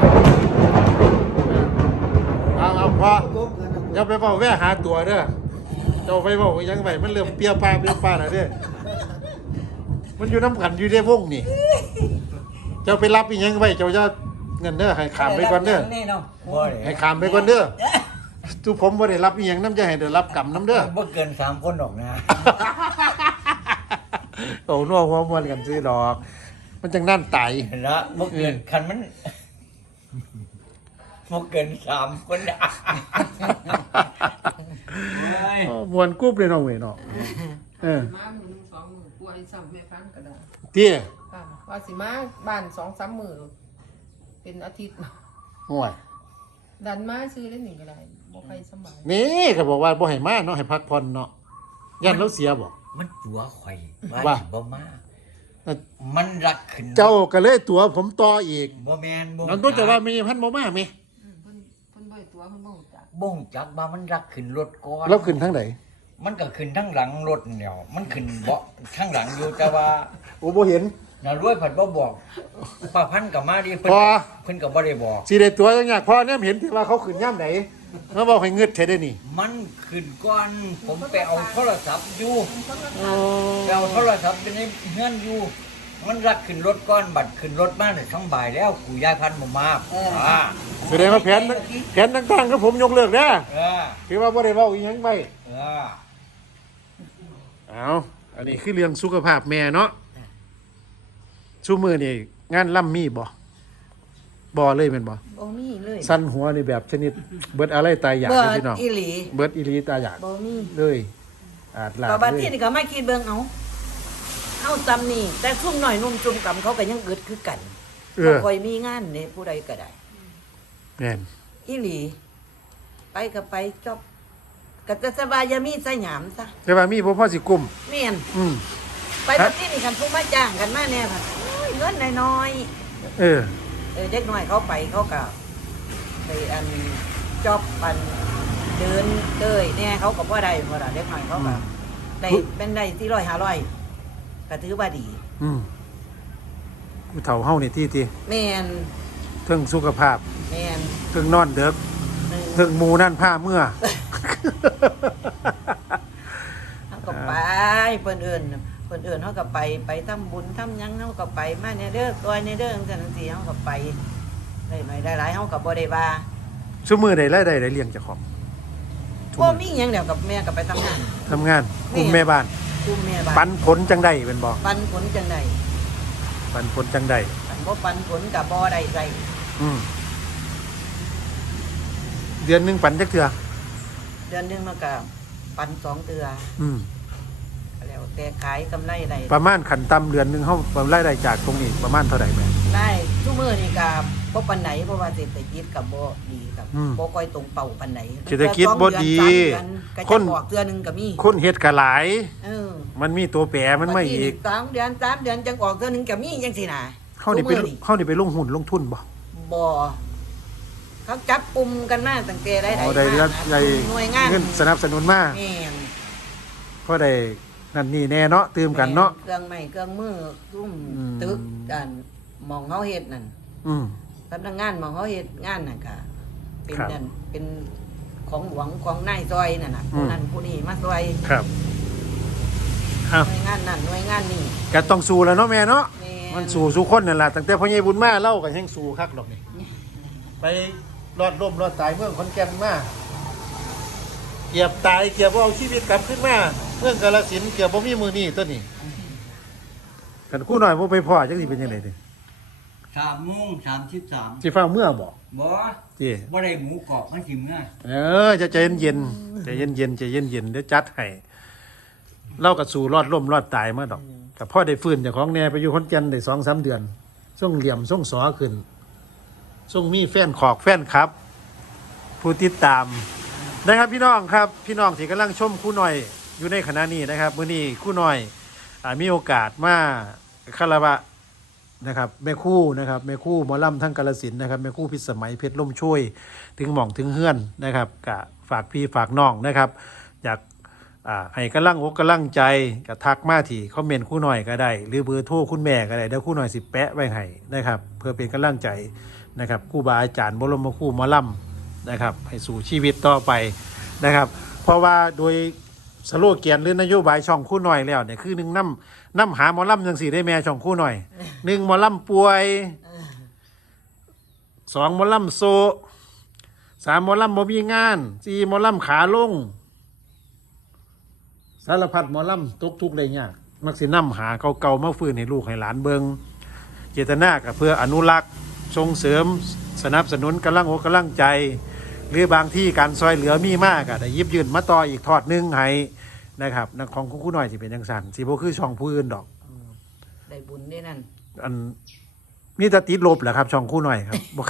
Speaker 1: เอาพออย่าไปเว้าแว่หาตัวเด้อเจ้าไปเว้าอีหยังไปมันเริ่มเปรี้ยวปากแล้วเด้อมันอยู่น้ำกันอยู่ในวงนี่เจ้าไปรับอีหยังไว้เจ้าจะเงินเด้อให้ขามไปก่อนเด้อ
Speaker 2: แน่เนาะ
Speaker 3: บ่ได้
Speaker 1: ให้ขามไปก่อนเด้อทุกผมบ่ได้รับอีหยังน้ำจะให้ได้รับกรรมน้ำเด้อ
Speaker 3: บ่เกิน3คนหรอกนะ
Speaker 1: โอ้นัวหัวมวนกันซื้อดอก มันจังนั่นไต
Speaker 3: เห็นละบ่เกินคันมันบ่เกิน3คนนะเฮ้ย
Speaker 1: มวนกรุ๊บเลยเนาะเว้ยเนาะเออ
Speaker 4: มามือหนึ่ง2 มือกลัวไอ้ซ้ำแม่พันก็ได้
Speaker 1: เตี้ย
Speaker 4: ค่ะว่าสิมาบ้าน2-3 มือเป็นอาทิตย์
Speaker 1: ห่วย
Speaker 4: ดันมาซื้อได้หนึ่งก็ได้บ่ใครสบาย
Speaker 1: นี่ก็บอกว่าบ่ให้มาเนาะให้พักผ่อนเนาะยันเราเสียบ่
Speaker 3: มันจัวข่อย
Speaker 1: ว่า
Speaker 3: ว่าสิบ่มา มันรักขึ้น
Speaker 1: เจ้าก็เลยตัวผมต่ออีก
Speaker 3: บ่แม่นบ่
Speaker 1: นั่นตัวจะว่ามีพันบ่มาไหม
Speaker 4: เพิ่นบ่ให้ตัวเพิ่นบ่รู้จัก
Speaker 3: บ่งจักว่ามันรักขึ้นรถก่อน
Speaker 1: เราขึ้นทั้งไหน
Speaker 3: มันก็ขึ้นทั้งหลังรถเดียวมันขึ้นเบาะทั้งหลังอยู่แต่ว่า
Speaker 1: โอ้บ่เห็น
Speaker 3: น่ารวยผัดบ่บอกป้าพันธุ์ก็มาดิเพิ่น
Speaker 1: พอ
Speaker 3: เพิ่นก็บ่ได้บอก
Speaker 1: สิได้ตัวจังยากพอเนี่ยเห็นที่ว่าเขาขึ้นย่ำไหนมาบอกให้เงืดเทได้นี่
Speaker 3: มันขึ้นก่อนผมไปเอาโทรศัพท์อยู่
Speaker 1: โอ้
Speaker 3: ไปเอาโทรศัพท์ไปในเฮือนอยู่ มันรักขึ้นรถก้อนบัตรขึ้นรถมาแต่ช่องบ่ายแล้วกูยายพันธุ์บ่มาอ่า
Speaker 1: แสดงว่าแผนต่างๆก็ผมยกเลิกนะ
Speaker 3: เออ
Speaker 1: ถือว่าบ่ได้เว้าอีหยังไป
Speaker 3: เออ
Speaker 1: เอาอันนี้คือเรื่องสุขภาพแม่เนาะชูมือนี่งานล่ำมีบ่เลยแม่นบ่
Speaker 2: บ่มีเลย
Speaker 1: สั้นหัวนี่แบบชนิดเบิดอะไรตายอยาก
Speaker 2: เบิ
Speaker 1: เลย
Speaker 2: ด
Speaker 1: พี่น้อง
Speaker 2: อีหลี
Speaker 1: เบิดอีหลีตายอยาก
Speaker 2: บ่มี
Speaker 1: เลยอาจลาด
Speaker 2: ก็บัด
Speaker 1: เล
Speaker 2: ที่
Speaker 1: ย
Speaker 2: นี่ก็มาคิดเบิ่งเอาเฮาจำนี่แต่ซุ่มน้อยนุ่มจุ่มกำเขาก็ยังอึดคือกัน
Speaker 1: เอ
Speaker 2: บ่
Speaker 1: อ
Speaker 2: ค่อยมีงานนี่ผู้ใดก็ได้
Speaker 1: แม่น
Speaker 2: อีหลี ไปก็ไปจบก็จะสบายอย่ามีสยามซะ
Speaker 1: แต่ว่ามีบ่พอสิกุม
Speaker 2: แม่น
Speaker 1: อืม
Speaker 2: ไปบัดที่นี่คันผู้มาจ้างกันมาแน่ค่ะโอ้ยเงินน้อย
Speaker 1: เออ
Speaker 2: ๆเด็กน้อยเขาไปเขาก็ไปอันจอบปันเดินเต้ยแน่เขาก็บ่ได้บ่ล่ะเด็กน้อยเขาก็ได้เป็นได้400 500ก็ถือว่าดี
Speaker 1: อืมผู้เฒ่าเฮานี่ที่
Speaker 2: แม่น
Speaker 1: เทิงสุขภาพ
Speaker 2: แม่น
Speaker 1: เทิงนอนเด็ก
Speaker 2: หนึ่ง
Speaker 1: เทิงหมูนั่นผ้าเมื่อ
Speaker 2: เขาก็ไปเพิ่นเอิ้นเขาก็ไปทำบุญทำหยังเขาก็ไปมาในเด้อตัวในเด้อจังซั่นสิเขาก็ไปได้หน่อยได้หลายเขาก็บ่ได้ว่า
Speaker 1: ชั่วมือได้รายได้ได้เลี้ยงเจ้าของ
Speaker 2: บ่มีหยังแล้วกับแม่ก็ไปทำงาน
Speaker 1: ทำงานกลุ่มแม่บ้าน
Speaker 2: คุมแม่บ้าน
Speaker 1: ปันผลจังได้เป็นบ่
Speaker 2: ปันผลจังได๋
Speaker 1: ปันผลจังได้
Speaker 2: ปันบ่ปันผลก็บ่ได้ใส่
Speaker 1: อืมเดือนหนึงปันจักเทื่อ
Speaker 2: เดือนหนึงมันก็ปัน2เทื่อ
Speaker 1: อืม
Speaker 2: แล้วแต่ขายกำไรได้
Speaker 1: ประมาณขันต่ำเดือนหนึงเฮารายได้จากตรงนี้ประมาณเท่าไหร่แม่
Speaker 2: ได้ทุกมื้อนี่ก็บ่ปานไหนเพราะว่าเศรษฐกิจก็บ่ดีครับ
Speaker 1: อืม
Speaker 2: บ่ค่อยตรงเป้าปานไหน
Speaker 1: เศรษฐกิจบ่ดี
Speaker 2: ก็
Speaker 1: ค
Speaker 2: จะ
Speaker 1: น
Speaker 2: บอกเทื่อหนึงก็มี
Speaker 1: คนเฮ็ดก็หลาย
Speaker 2: เออ
Speaker 1: มันมีตัวแปรมันไม่อีก
Speaker 2: 2 เดือน 3 เดือนจังออกเทื่อหนึงก็มีจังซี่น่ะ
Speaker 1: เฮานี่ไป
Speaker 2: ซุมื้อนี่
Speaker 1: เฮานี่ไปลงหุ้นลงทุนบ่
Speaker 2: บ่เขาจับกลุ่มกันมาตั้งแต่ใด
Speaker 1: อ๋อ
Speaker 2: ๆ
Speaker 1: ได้
Speaker 2: มา
Speaker 1: รับได้
Speaker 2: หน่วยงาน
Speaker 1: เงินสนับสนุนมา
Speaker 2: แม่น
Speaker 1: เพราะได้นั่นนี่แน่เนาะตื่มกันเนาะ
Speaker 2: เครื่องไม้เครื่องมือซุ่ม
Speaker 1: อืม
Speaker 2: ตึกกันหมองเฮาเฮ็ดนั่น
Speaker 1: อืม
Speaker 2: สำนักงานหมองเฮาเฮ็ดงานน่ะก็เป็น
Speaker 1: ครับ
Speaker 2: นั่นเป็นของหลวงของนายซอยนั่นน่ะ
Speaker 1: อืม
Speaker 2: ผู้นั้นผู้นี้มาซอย
Speaker 1: ครับอ้าว
Speaker 2: หน่วยงานนั่นหน่วยงานนี้
Speaker 1: ก็ต้องสู้แล้วเนาะแม่เนาะ
Speaker 2: แม่
Speaker 1: มันสู้สู้คนนั่นล่ะตั้งแต่พ่อใหญ่บุญมาเล่าก็แห่งสู้คักดอกนี่ไปรอดร่มรอดตายเมืองขอนแก่นมาเกียบตายเกียบเอาชีวิตกลับขึ้นมาเมืองกาฬสินธุ์เกียบบ่มีมือนี่ตัวนี้กันคู่หน่อยบ่ไปพ่อจังสิเป็นจังได๋เด้
Speaker 3: 3:33
Speaker 1: สิฟ้าเมื่อบ่
Speaker 3: บ่
Speaker 1: ติ
Speaker 3: บ่ได้หมูกรอบมันสิเมื่อ
Speaker 1: จะใจเย็นๆใจเย็นๆใจเย็นๆเดี๋ยวจัดให้เราก็สู่รอดร่มรอดตายมาดอกแต่พ่อได้ฟื้นเจ้าของแหน่ไปอยู่ขอนแก่นได้ 2-3 เดือนส่งเหลี่ยมส่งสอขึ้นส่งมีแฟนขอกแฟนครับ ผู้ติดตามนะครับพี่น้องครับ พี่น้องที่กำลังชมครู่หน่อยอยู่ในขณะนี้นะครับมื้อนี้ครู่หน่อยมีโอกาสมาคารวะนะครับแม่ครู่นะครับแม่ครู่หมอลำทั้งกาฬสินธุ์นะครับแม่ครู่พิสมัยเพชรล่มช่วยถึงหม่องถึงเฮือนนะครับกะฝากพี่ฝากน้องนะครับอยากให้กำลังอกกำลังใจก็ทักมาที่คอมเมนต์ครู่หน่อยก็ได้ หรือเบอร์โทรคุณแม่ก็ได้เดี๋ยวครู่หน่อยสิแปะไว้ให้นะครับเพื่อเป็นกำลังใจนะครับครูบาอาจารย์บรมครูหมอลำนะครับให้สู่ชีวิตต่อไปนะครับเพราะว่าโดยสโลแกนหรือนโยบายช่องครู่หน่อยแล้วเนี่ยคือหนึ่งน้ำหาหมอลำจังสี่ได้แม่ช่องครู่หน่อยหนึ่งหมอลำป่วยสองหมอลำโซสามหมอลำบ่มีงานสี่หมอลำขาลงสารพัดหมอลำตกทุกข์ได้ยากมักสินำหาเก่าๆมาฟื้นให้ลูกให้หลานเบิงเจตนาก็เพื่ออนุรักษ์ส่งเสริมสนับสนุนกำลังอกกำลังใจ หรือบางที่การซอยเหลือมีมากอะได้ยิบยืนมาต่ออีกทอดหนึงให้นะครับนักของคู่หน่อยสิเป็นจังสันสิบ่คือช่องผู้อื่นดอก
Speaker 2: ได้บุญได้นั่น
Speaker 1: อันมีแต่ติดลบแหละครับ ช่องคู่หน่อยครับ บอก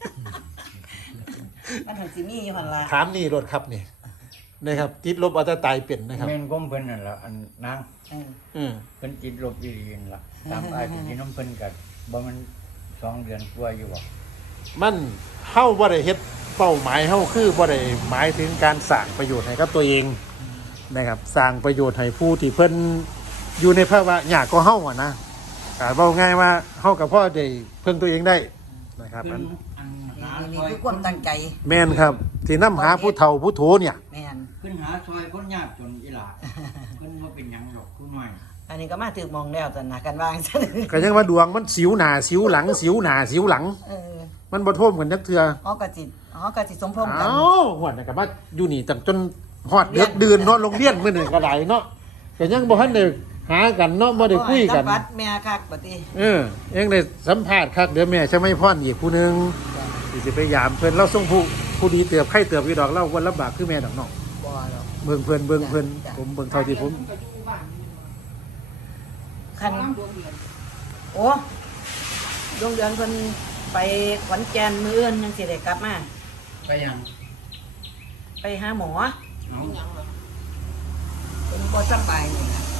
Speaker 2: มันถึงสิมีอยู่หั่นล่ะ
Speaker 1: ถามนี่รถครับนี่นะครับติดลบเอาแต่ตายเป็นนะครับ
Speaker 3: แม่นก้มเพิ่นนั่นล่ะอันนาง
Speaker 2: เออ
Speaker 1: อืม
Speaker 3: เพิ่นจิตลบอีหลีนั่นล่ะตามอ้ายที่น้ำเพิ่นก็บ่มัน2 เดือนกว่าอยู่บ่
Speaker 1: มันเฮาบ่ได้เฮ็ดเป้าหมายเฮาคือบ่ได้หมายถึงการสร้างประโยชน์ให้กับตัวเองนะครับสร้างประโยชน์ให้ผู้ที่เพิ่นอยู่ในภาวะยากก็เฮาอ่ะนะเว้าง่ายว่าเฮากับพ่อได้เพิ่งตัวเองได้นะครับ
Speaker 3: เพิ่
Speaker 1: อั
Speaker 3: น
Speaker 1: น
Speaker 3: อันหา
Speaker 2: นี่คือความตั้งใจ
Speaker 1: แม่นครับที่นำหาผู้เฒ่าผู้โถเนี่ย
Speaker 2: แม่น
Speaker 3: ขึ้นหาซอยคนยากจนอีหลาเพิ่นบ่เป็นหยังดอกคุณหน่อย
Speaker 2: อันนี้ก็มาถึกมองแล้วตอนหนากันวางซะ
Speaker 1: ก็ยังว่าดวงมันสิวหน้าสิวหลังสิวหน้าสิวหลัง
Speaker 2: เออ
Speaker 1: มันบ่ท่วมกันจักเทื่อ
Speaker 2: ฮอกะจิสมพงษ์กัน
Speaker 1: เอ้าหวดน่ะก็มาอยู่นี่ตั้งจนฮอดเดือดดื่นเนาะโรงเรียนมื้อนึงก็ได้เนาะก็ยังบ่ทันได้หากันเนาะบ่ได้คุยกัน
Speaker 2: สัมผัสแม่คักบัดนี้
Speaker 1: ยังได้สัมภาษณ์ครับเดี๋ยวแม่จะไม่พ่อนอีกผู้หนึงที่สิไปยามเพิ่นเราส่งผู้ดีเติบไข่เติบอยู่ดอกเราวันลำบากคือแม่ดอกเนาะ
Speaker 2: บ่หรอก
Speaker 1: เบิ่งเพิ่นผมเบิ่งเท่าที่ผม
Speaker 2: คัน
Speaker 4: น้ำดวงเดือน
Speaker 2: โอ้ดวงเดือนเพิ่นไปขอนแก่นมื้ออื่นยังสิได้กลับมา
Speaker 3: ไปหยัง
Speaker 2: ไปหาหมอ
Speaker 3: เอา
Speaker 4: ยังเหรอ
Speaker 2: เพิ่นบ่สบายนี่นะ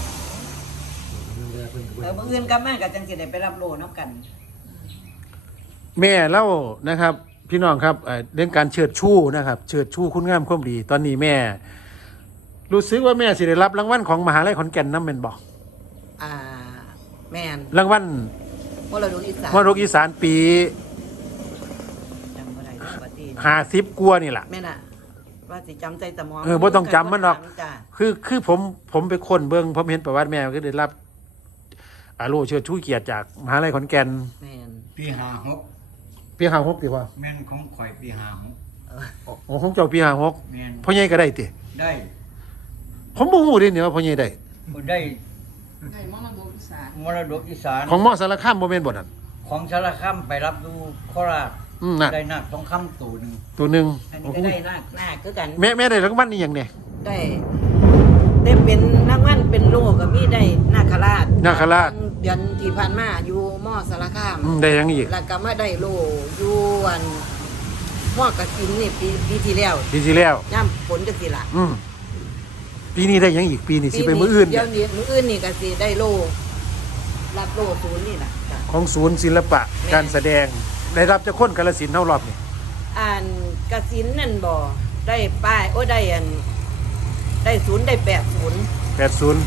Speaker 2: มื้ออื่นกลับมาก็จังสิได้ไปรับโลนำกัน
Speaker 1: แม่เล่านะครับ พี่น้องครับเรื่องการเชิดชูนะครับเชิดชูคุณงามความดี ตอนนี้แม่ รู้สึกว่าแม่สิได้รับรางวัลของมหาลัยขอนแก่นนำแม่นบ่
Speaker 2: แม่น
Speaker 1: รางวัล
Speaker 2: มรดกอีสาน
Speaker 1: มรดกอีสานปี
Speaker 2: จำบ่ได้เด้อบัดนี้
Speaker 1: 50กว่านี่ล่ะ
Speaker 2: แม่น่ะ ว่าสิจำใจแต่หมอ
Speaker 1: บ่ต้องจำมันหรอก
Speaker 2: จ้ะ
Speaker 1: คือผมไปค้นเบิ่งผมเห็นประวัติแม่ก็ได้รับโล่เชิดชูเกียรติจากมหาลัยขอนแก่น
Speaker 2: แม่น
Speaker 3: ปี56
Speaker 1: ปี56ติว่า
Speaker 3: แม่นของข่อยปี56
Speaker 1: โอ้ของเจ้าปี56
Speaker 3: แม่น
Speaker 1: พ่อใหญ่ก็ได้ติ
Speaker 3: ได้
Speaker 1: ผมบ่ฮู้เด้นี่ว่าพ่อใหญ่ได้
Speaker 3: บ่ได้
Speaker 4: ได้มรดกอีสาน
Speaker 3: มรดกอีสาน
Speaker 1: ของมอสารคามบ่แม่นบ่นั่น
Speaker 3: ของสารคามไปรับดูโคราช
Speaker 1: น่ะ
Speaker 3: ได้นักทองคำตัวหนึง
Speaker 1: ตัวหนึง
Speaker 2: อันนี้ก็ได้หน้าคือกัน
Speaker 1: แม่ได้รางวัลนี่หยังเนี่ย
Speaker 2: ได้เป็นนักวันเป็นโลกก็มีได้นาคราช
Speaker 1: นาคราช
Speaker 2: เดือนที่ผ่านมาอยู่มอสารคาม
Speaker 1: ได้หยังอีก
Speaker 2: แล้วก็มาได้โลอยู่วันมอกระสินนี่ปีที่แล้ว
Speaker 1: ปีที่แล้ว
Speaker 2: ย่ำฝนจะสิละ
Speaker 1: ปีนี้ได้หยังอีกปีนี้สิไปมื้ออื่น
Speaker 2: เดี๋
Speaker 1: เนี่ย
Speaker 2: วยนี้มื้ออื่นนี่ก็สิได้โลรับโลศูนย์นี่แหละจ้ะ
Speaker 1: ของศูนย์ศิลปะ
Speaker 2: แม่
Speaker 1: การแสดงได้รับจากคนกาฬสินธุ์เท่ารอบนี่
Speaker 2: อ่านกระสินนั่นบ่ได้ป้ายโอ้ได้ได้ศูนย์ได้80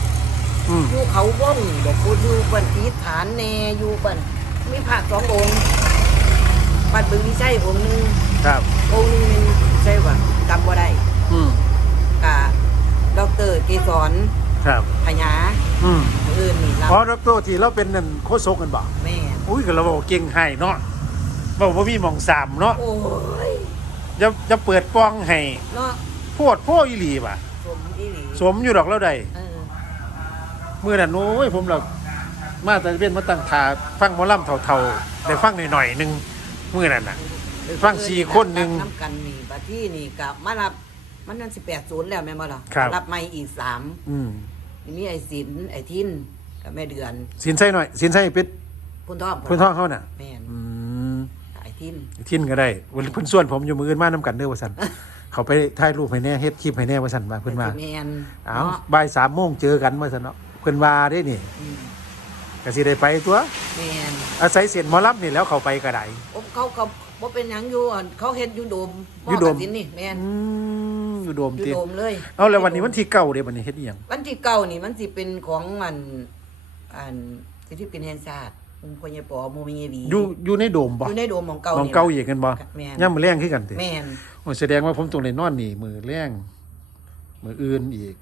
Speaker 1: 80
Speaker 2: อยู่เขาว่องบอกกูอยู่บันทีฐานแนอยู่บันมีพระ2 องค์บัดบึงวิชัยองค์หนึง
Speaker 1: ครับ
Speaker 2: องค์หนึงเป็นใช่ว่าจำบ่ได้
Speaker 1: อืม
Speaker 2: กะดอกเตอรเกษร
Speaker 1: ครับ
Speaker 2: พญา
Speaker 1: อืม
Speaker 2: อื่นนี่รับ
Speaker 1: อ๋อดรที่เราเป็นนั่นโคศกกันบ่
Speaker 2: แม่
Speaker 1: อุ้ยก็เราบอกเก่งให้เนาะบอกว่ามีหม่องสามเนาะ
Speaker 2: โอ้ย
Speaker 1: จะเปิดป้องให้
Speaker 2: เนาะ
Speaker 1: โพดโพอีหลีป่ะ
Speaker 2: สมอีหลี
Speaker 1: สมอยู่ดอกแล้วใด
Speaker 2: เออ
Speaker 1: มื้อนั้นโอ้ยผมเรามาแต่เป็นมาตั้งท่าฟังหมอลำเท่าๆได้ฟังหน่อยๆนึงมื้อนั้นน่ะได้ฟัง4คนหนึง
Speaker 2: น้ำกันนี่บัดที่นี่กะมารับมันนั่น80แล้วแม่นบ่ล่ะ
Speaker 1: ครับ
Speaker 2: รับใหม่อีก3
Speaker 1: อืม
Speaker 2: มีไอ้ศิลป์ไอ้ทินกับแม่เดือน
Speaker 1: สินใส่หน่อยสินใส่เป็ด
Speaker 2: พุ่นทอง
Speaker 1: เพิ่นท้องเขาน่ะ
Speaker 2: แม่น
Speaker 1: อืม
Speaker 2: ไอ้ทิน
Speaker 1: ทิ้นก็ได้วันเพิ่นส่วนผมอยู่มื้ออื่นมานํกันเด้อว่าซั่น เขาไปถ่ายรูปให้แน่เฮ็ดคลิปให้แน่ว่าซั่นว่าเพิ่นว่า
Speaker 2: แม่น
Speaker 1: เอา
Speaker 2: เนาะ
Speaker 1: บ่าย3โมงเจอกันว่าซั่นเนาะเพิ่นว่าเด้นี่
Speaker 2: อืม
Speaker 1: ก็สิได้ไปตัว
Speaker 2: แม่น
Speaker 1: อาศัยเสียนหมอลำนี่แล้วเขาไปก็ได้
Speaker 2: เขาบ่เป็นหยังอยู่อั่นเขาเฮ็ดอยู่โดม
Speaker 1: อยู่โดม
Speaker 2: หกฐินนี่แม่น
Speaker 1: อยู่โดม
Speaker 2: อยู่
Speaker 1: ติ
Speaker 2: โดมเลย
Speaker 1: เอาแล้ววันนี้วันที่เก้าเด้บัดนี้เฮ็ดอีหยัง
Speaker 2: วันที่เก้านี่มันสิเป็นของมันสิที่เป็นแห่งชาติองค์พญปอโมมีเยบี
Speaker 1: อยู่ในโดมบ่
Speaker 2: อยู่ในโดมของเก่า
Speaker 1: ของ
Speaker 2: นี่
Speaker 1: เก่าอีกกันบ่
Speaker 2: แม่น
Speaker 1: ย่ำมื้อแรงคือกันติ
Speaker 2: แม่น
Speaker 1: โอ้แสดงว่าผมต้องได้นอนนี่มื้อแรงมื้ออื่นอีก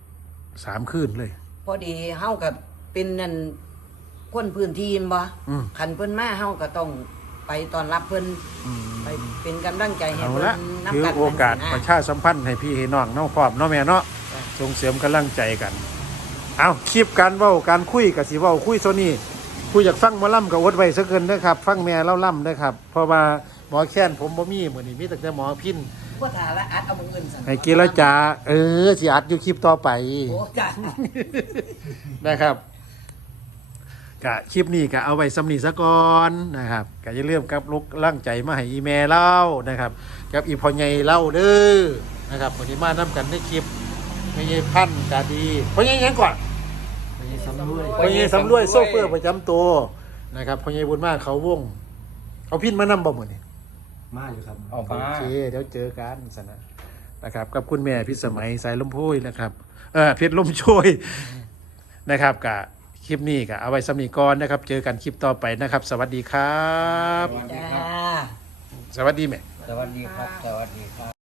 Speaker 1: 3คืนเลย
Speaker 2: พอดีเฮากับเป็นนั่นคนพื้นที่แม่นบ่
Speaker 1: อืม
Speaker 2: คันเพิ่นมาเฮาก็ต้องไปต้อนรับเพิ่น
Speaker 1: อืม
Speaker 2: ไปเป็นกำลังใจให้
Speaker 1: เอา
Speaker 2: เพิ่
Speaker 1: ละ
Speaker 2: น
Speaker 1: ถือ
Speaker 2: นำกัน
Speaker 1: โอกาสประชาสัมพันธ์ให้พี่ให้น้องน้องพร้อมเนาะแม่เนาะ
Speaker 2: จ้ะ
Speaker 1: ส่งเสริมกำลังใจกัน เอาคลิปการเว้าการคุยกับสิเว้าคุยโซนี่คุยอยากฟังหมอล่ำกับอดไว้ซะเกินเด้อครับ ฟังแม่เล่าล่ำเด้อครับ เพราะว่าหมอแค้นผมบ่มีมื้อนี้มีแต่หมอพิน
Speaker 2: บ่ถาละอัดเอามือเงินสั่น
Speaker 1: ให้กินแล้วจ้าสิอัดอยู่คลิปต่อไป
Speaker 2: โอ้จ้ะ
Speaker 1: นะครับกะคลิปนี้ก็เอาไว้สำนีซะก่อนนะครับก็อย่าลืมกับลุกร่างใจมาให้อีเมลเล่านะครับกับอีพอใหญ่เล่าเด้อนะครับวันนี้มานํกันในคลิปพอใหญ่พันธุ์กาดีพอใหญ่หยังก่อน
Speaker 3: ไปสำรวย
Speaker 1: พอใหญ่สำรวยโซเฟอร์ประจำตัวนะครับพอใหญ่บุญมากเขาวงเขาพินมานำบ่มื้อนี้
Speaker 3: มาอยู่ครับ
Speaker 1: โอเคเดี๋ยวเจอกันสนะครับกับคุณแม่พิสมัยสายลมโพยนะครับเพชรลมโชยนะครับกะคลิปนี้ก็เอาไว้สำนีก่อนนะครับ เจอกันคลิปต่อไปนะครับ สวัสดีครับ
Speaker 2: จ้า
Speaker 1: สวัสดีแม่
Speaker 2: ส
Speaker 3: สวัสดีครับ สวัสดีครับ